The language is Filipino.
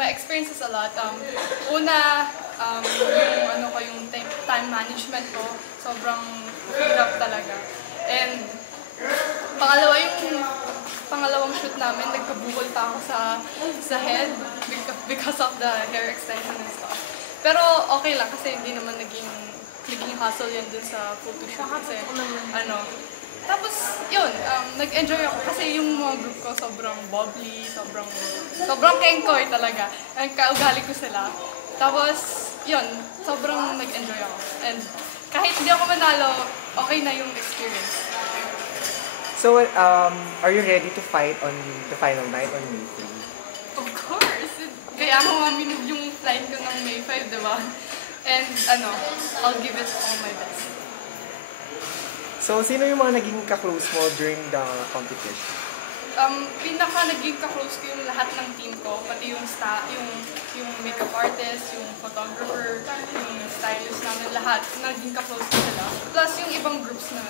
my experience is a lot. Una, yung time management ko, sobrang hirap talaga. And pangalawang shoot namin, nagkabukol pa ako sa head because of the hair extension and stuff. Pero okay lang kasi hindi naman naging hassle yan dun sa photoshoot kasi tapos yun, nag-enjoy ako kasi yung mga group ko sobrang bubbly, sobrang kengkoy talaga. Ang kaugali ko sila. Tapos yun, sobrang nag-enjoy ako. And kahit hindi ako manalo, okay na yung experience. So, are you ready to fight on the final night on May 3? Of course! Kaya ako minug yung flight ko ng May 5, diba? And I'll give it all my best. So, sino yung mga naging ka-close mo during the competition? Pinaka naging ka-close ko yung lahat ng team ko, pati yung makeup artist, yung photographer, yung stylist namin, lahat naging ka-close ko sila. Plus yung ibang groups na